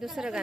दुसरं गाणं